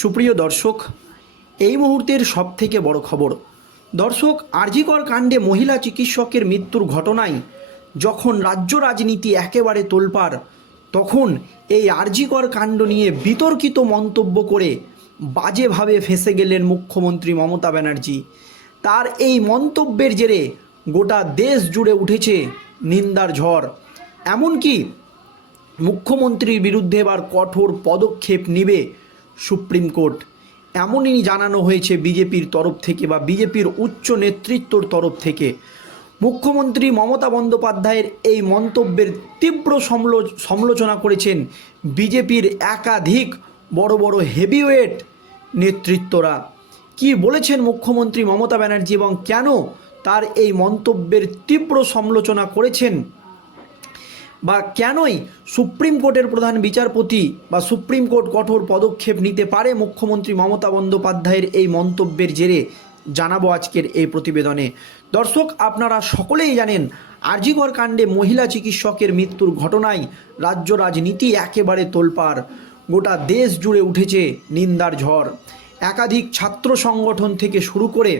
সুপ্রিয় দর্শক, এই মুহূর্তের সবথেকে বড় খবর, দর্শক, আরজিকর কাণ্ডে মহিলা চিকিৎসকের মৃত্যুর ঘটনায় যখন রাজ্য রাজনীতি একেবারে তোলপাড় তখন এই আরজিকর কাণ্ড নিয়ে বিতর্কিত মন্তব্য করে বাজেভাবে ফেসে গেলেন মুখ্যমন্ত্রী মমতা ব্যানার্জি। তার এই মন্তব্যের জেরে গোটা দেশ জুড়ে উঠেছে নিন্দার ঝড়। এমনকি মুখ্যমন্ত্রীর বিরুদ্ধে এবার কঠোর পদক্ষেপ নেবে সুপ্রিম কোর্ট। এমনই জানানো হয়েছে বিজেপির তরফ থেকে বা বিজেপির উচ্চ নেতৃত্বর তরফ থেকে। মুখ্যমন্ত্রী মমতা বন্দ্যোপাধ্যায়ের এই মন্তব্যের তীব্র সমলো- সমালোচনা করেছেন বিজেপির একাধিক বড় বড় হেভিওয়েট নেতৃত্বরা। কি বলেছেন মুখ্যমন্ত্রী মমতা ব্যানার্জি এবং কেন তার এই মন্তব্যের তীব্র সমালোচনা করেছেন বা কেনই সুপ্রিম কোর্টের প্রধান বিচারপতি বা সুপ্রিম কোর্ট কঠোর পদক্ষেপ নিতে পারে মুখ্যমন্ত্রী মমতা বন্দ্যোপাধ্যায়ের এই মন্তব্যের জেরে জানাব আজকের এই প্রতিবেদনে। দর্শক, আপনারা সকলেই জানেন, আরজিকর কাণ্ডে মহিলা চিকিৎসকের মৃত্যুর ঘটনায় রাজ্য রাজনীতি একেবারে তোলপাড়। গোটা দেশ জুড়ে উঠেছে নিন্দার ঝড়। একাধিক ছাত্র সংগঠন থেকে শুরু করে,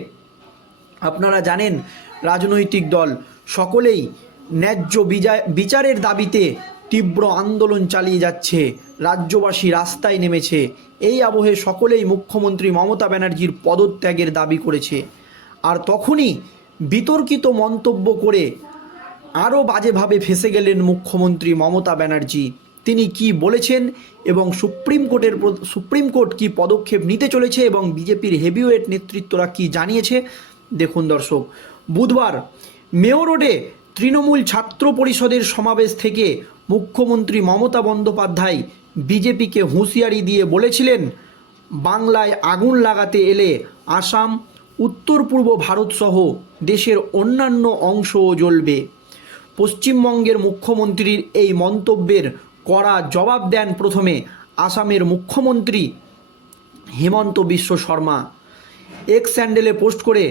আপনারা জানেন, রাজনৈতিক দল, সকলেই ন্যায্য বিচারের দাবিতে তীব্র আন্দোলন চালিয়ে যাচ্ছে। রাজ্যবাসী রাস্তায় নেমেছে। এই আবহে সকলেই মুখ্যমন্ত্রী মমতা ব্যানার্জির পদত্যাগের দাবি করেছে। আর তখনই বিতর্কিত মন্তব্য করে আরও বাজেভাবে ফেসে গেলেন মুখ্যমন্ত্রী মমতা ব্যানার্জি। তিনি কি বলেছেন এবং সুপ্রিম কোর্টের সুপ্রিম কোর্ট কি পদক্ষেপ নিতে চলেছে এবং বিজেপির হেভিওয়েট নেতৃত্বরা কি জানিয়েছে? দেখুন দর্শক, বুধবার মেয়ো রোডে তৃণমূল ছাত্র পরিষদের সমাবেশ থেকে মুখ্যমন্ত্রী মমতা বন্দ্যোপাধ্যায় বিজেপিকে হুঁশিয়ারি দিয়ে বলেছিলেন, বাংলায় আগুন লাগাতে এলে আসাম, উত্তর পূর্ব ভারতসহ দেশের অন্যান্য অংশও জ্বলবে। পশ্চিমবঙ্গের মুখ্যমন্ত্রীর এই মন্তব্যের কড়া জবাব দেন প্রথমে আসামের মুখ্যমন্ত্রী হেমন্ত বিশ্ব শর্মা। এক্স স্যান্ডেলে পোস্ট করে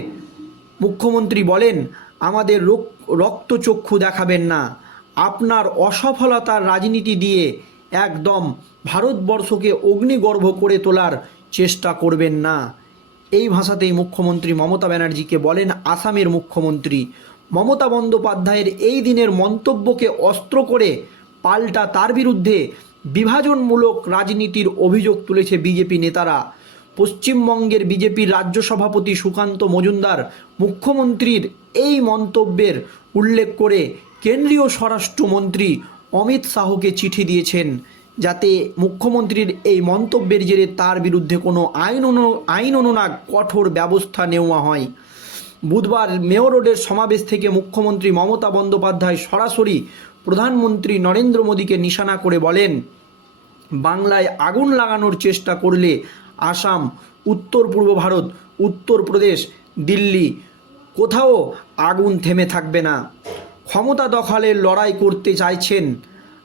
মুখ্যমন্ত্রী বলেন, আমাদের রক- রক্তচক্ষু দেখাবেন না। আপনার অসফলতার রাজনীতি দিয়ে একদম ভারতবর্ষকে অগ্নিগর্ভ করে তোলার চেষ্টা করবেন না। এই ভাষাতেই মুখ্যমন্ত্রী মমতা ব্যানার্জিকে বলেন আসামের মুখ্যমন্ত্রী। মমতা বন্দ্যোপাধ্যায়ের এই দিনের মন্তব্যকে অস্ত্র করে পাল্টা তার বিরুদ্ধে বিভাজনমূলক রাজনীতির অভিযোগ তুলেছে বিজেপি নেতারা। পশ্চিমবঙ্গের বিজেপির রাজ্য সভাপতি সুকান্ত মজুমদার মুখ্যমন্ত্রীর এই মন্তব্যের উল্লেখ করে কেন্দ্রীয় স্বরাষ্ট্রমন্ত্রী অমিত শাহকে চিঠি দিয়েছেন, যাতে মুখ্যমন্ত্রীর এই মন্তব্যের জেরে তার বিরুদ্ধে কোনো আইন অনু- আইন অনুনাগ কঠোর ব্যবস্থা নেওয়া হয়। বুধবার মেয়র রোডের সমাবেশ থেকে মুখ্যমন্ত্রী মমতা বন্দ্যোপাধ্যায় সরাসরি প্রধানমন্ত্রী নরেন্দ্র মোদীকে নিশানা করে বলেন, বাংলায় আগুন লাগানোর চেষ্টা করলে আসাম, উত্তর পূর্ব ভারত উত্তরপ্রদেশ দিল্লি। কোথাও আগুন থেমে থাকবে না। ক্ষমতা দখলের লড়াই করতে চাইছেন।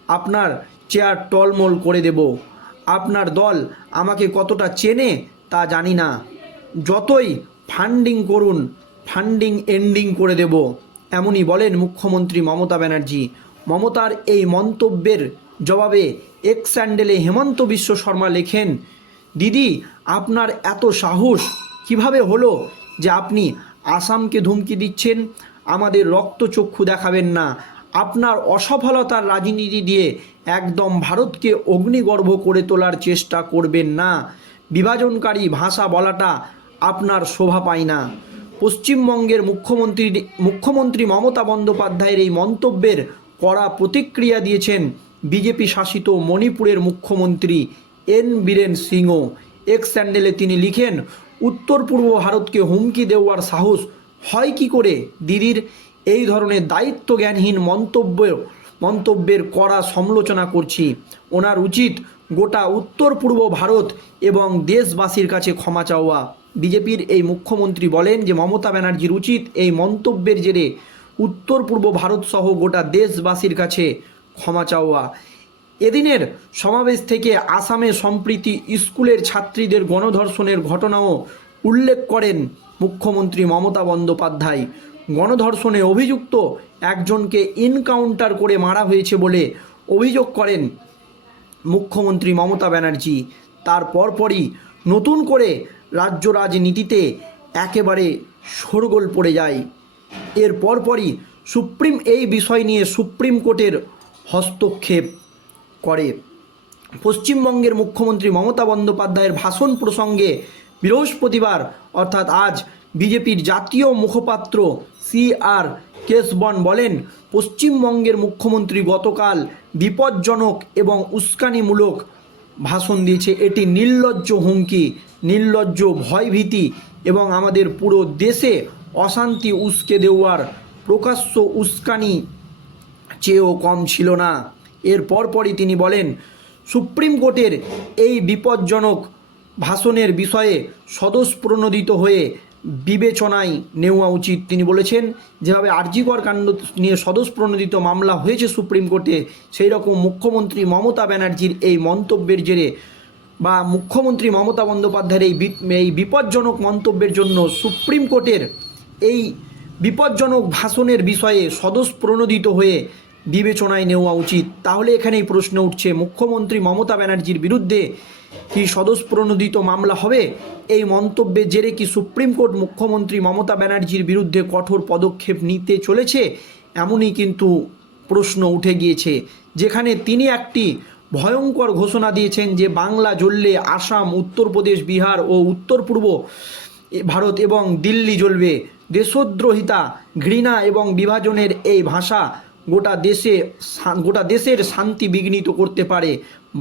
আপনার চেয়ার টলমল করে দেব। আপনার দল আমাকে কতটা চেনে তা জানি না। যতই ফান্ডিং করুন, ফান্ডিং এন্ডিং করে দেব। এমনই বলেন মুখ্যমন্ত্রী মমতা ব্যানার্জি। মমতার এই মন্তব্যের জবাবে এক্স স্যান্ডেলে হেমন্ত বিশ্ব শর্মা লেখেন দিদি, আপনার এত সাহস কীভাবে হলো যে আপনি আসামকে ধুমকি দিচ্ছেন? আমাদের রক্তচক্ষু দেখাবেন না। আপনার অসফলতার রাজনীতি দিয়ে একদম ভারতকে অগ্নিগর্ভ করে তোলার চেষ্টা করবেন না। বিভাজনকারী ভাষা বলাটা আপনার শোভা পায় না। পশ্চিমবঙ্গের মুখ্যমন্ত্রী মুখ্যমন্ত্রী মমতা বন্দ্যোপাধ্যায়ের এই মন্তব্যের কড়া প্রতিক্রিয়া দিয়েছেন বিজেপি শাসিত মণিপুরের মুখ্যমন্ত্রী এন বীরেন সিংহ এক্স স্যান্ডেলে তিনি লিখেন, উত্তর পূর্ব ভারতকে হুমকি দেওয়ার সাহস হয় কি করে? দিদির এই ধরনের দায়িত্বজ্ঞানহীন মন্তব্য, মন্তব্যের কড়া সমালোচনা করছি। ওনার উচিত গোটা উত্তর পূর্ব ভারত এবং দেশবাসীর কাছে ক্ষমা চাওয়া। বিজেপির এই মুখ্যমন্ত্রী বলেন যে, মমতা ব্যানার্জির উচিত এই মন্তব্যের জেরে উত্তর পূর্ব ভারত সহ গোটা দেশবাসীর কাছে ক্ষমা চাওয়া। এদিনের সমাবেশ থেকে আসামে সম্প্রীতি স্কুলের ছাত্রীদের গণধর্ষণের ঘটনাও উল্লেখ করেন মুখ্যমন্ত্রী মমতা বন্দ্যোপাধ্যায়। গণধর্ষণে অভিযুক্ত একজনকে ইনকাউন্টার করে মারা হয়েছে বলে অভিযোগ করেন মুখ্যমন্ত্রী মমতা ব্যানার্জি। তার পরপরই নতুন করে রাজ্য রাজনীতিতে একেবারে শোরগোল পড়ে যায়। এর পরপরই সুপ্রিম এই বিষয় নিয়ে সুপ্রিম কোর্টের হস্তক্ষেপ। করে। পশ্চিমবঙ্গের মুখ্যমন্ত্রী মমতা বন্দ্যোপাধ্যায়ের ভাষণ প্রসঙ্গে বৃহস্পতিবার, অর্থাৎ আজ, বিজেপির জাতীয় মুখপাত্র সি আর কেশবন বলেন, পশ্চিমবঙ্গের মুখ্যমন্ত্রী গতকাল বিপজ্জনক এবং উস্কানিমূলক ভাষণ দিয়েছে। এটি নির্লজ্জ হুমকি, নির্লজ্জ ভয়ভীতি এবং আমাদের পুরো দেশে অশান্তি উস্কে দেওয়ার প্রকাশ্য উস্কানি চেয়েও কম ছিল না। এর পরপরই তিনি বলেন, সুপ্রিম কোর্টের এই বিপজ্জনক ভাষণের বিষয়ে স্বতঃপ্রণোদিত হয়ে বিবেচনায় নেওয়া উচিত। তিনি বলেছেন, যেভাবে আরজিকর কাণ্ড নিয়ে স্বতঃপ্রণোদিত মামলা হয়েছে সুপ্রিম কোর্টে সেই রকম মুখ্যমন্ত্রী মমতা ব্যানার্জির এই মন্তব্যের জেরে বা মুখ্যমন্ত্রী মমতা বন্দ্যোপাধ্যায়ের এই এই বিপজ্জনক মন্তব্যের জন্য সুপ্রিম কোর্টের এই বিপজ্জনক ভাষণের বিষয়ে স্বতঃপ্রণোদিত হয়ে বিবেচনায় নেওয়া উচিত। তাহলে এখানেই প্রশ্ন উঠছে, মুখ্যমন্ত্রী মমতা ব্যানার্জির বিরুদ্ধে কি স্বতঃপ্রণোদিত মামলা হবে? এই মন্তব্যের জেরে কি সুপ্রিম কোর্ট মুখ্যমন্ত্রী মমতা ব্যানার্জির বিরুদ্ধে কঠোর পদক্ষেপ নিতে চলেছে? এমনই কিন্তু প্রশ্ন উঠে গিয়েছে, যেখানে তিনি একটি ভয়ঙ্কর ঘোষণা দিয়েছেন যে বাংলা জ্বললে আসাম, উত্তরপ্রদেশ, বিহার ও উত্তর পূর্ব ভারত এবং দিল্লি জ্বলবে। দেশদ্রোহিতা, ঘৃণা এবং বিভাজনের এই ভাষা গোটা দেশে গোটা দেশের শান্তি বিঘ্নিত করতে পারে।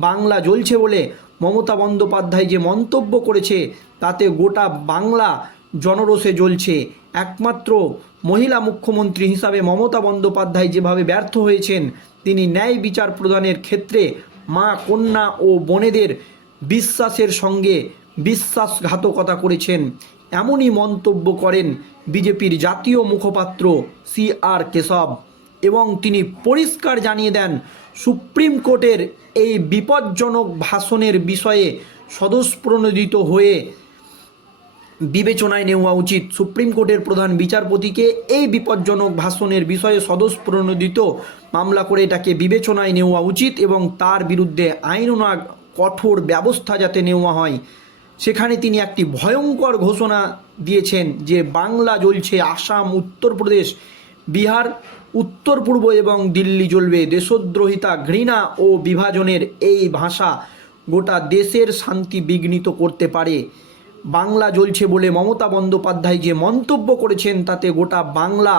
বাংলা জ্বলছে বলে মমতা বন্দ্যোপাধ্যায় যে মন্তব্য করেছে, তাতে গোটা বাংলা জনরোষে জ্বলছে। একমাত্র মহিলা মুখ্যমন্ত্রী হিসাবে মমতা বন্দ্যোপাধ্যায় যেভাবে ব্যর্থ হয়েছেন, তিনি ন্যায় বিচার প্রদানের ক্ষেত্রে মা, কন্যা ও বোনেদের বিশ্বাসের সঙ্গে বিশ্বাসঘাতকতা করেছেন। এমনই মন্তব্য করেন বিজেপির জাতীয় মুখপাত্র সি আর কেশব। এবং তিনি পরিষ্কার জানিয়ে দেন, সুপ্রিম কোর্টের এই বিপজ্জনক ভাষণের বিষয়ে স্বতঃপ্রণোদিত হয়ে বিবেচনায় নেওয়া উচিত। সুপ্রিম কোর্টের প্রধান বিচারপতিকে এই বিপজ্জনক ভাষণের বিষয়ে সদস্যপ্রণোদিত মামলা করে এটাকে বিবেচনায় নেওয়া উচিত এবং তার বিরুদ্ধে আইননা কঠোর ব্যবস্থা যাতে নেওয়া হয়। সেখানে তিনি একটি ভয়ঙ্কর ঘোষণা দিয়েছেন যে বাংলা জ্বলছে আসাম, উত্তরপ্রদেশ বিহার, উত্তর পূর্ব এবং দিল্লি জ্বলবে দেশদ্রোহিতা, ঘৃণা ও বিভাজনের এই ভাষা গোটা দেশের শান্তি বিঘ্নিত করতে পারে। বাংলা জ্বলছে বলে মমতা বন্দ্যোপাধ্যায় যে মন্তব্য করেছেন, তাতে গোটা বাংলা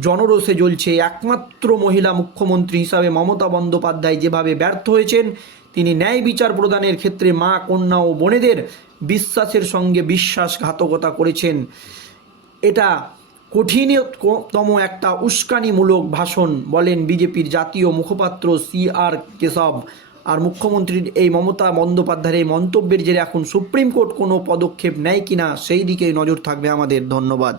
জনরোষে জ্বলছে। একমাত্র মহিলা মুখ্যমন্ত্রী হিসাবে মমতা বন্দ্যোপাধ্যায় যেভাবে ব্যর্থ হয়েছেন, তিনি ন্যায় বিচার প্রদানের ক্ষেত্রে মা, কন্যা ও বোনেদের বিশ্বাসের সঙ্গে বিশ্বাসঘাতকতা করেছেন। এটা কঠিনতম একটা উস্কানিমূলক ভাষণ বলেন বিজেপির জাতীয় মুখপাত্র সি আর কেশব। আর মুখ্যমন্ত্রীর এই মমতা বন্দ্যোপাধ্যায়ের এই মন্তব্যের জেরে এখন সুপ্রিম কোর্ট কোনো পদক্ষেপ নেয় কিনা, সেই দিকে নজর থাকবে আমাদের। ধন্যবাদ।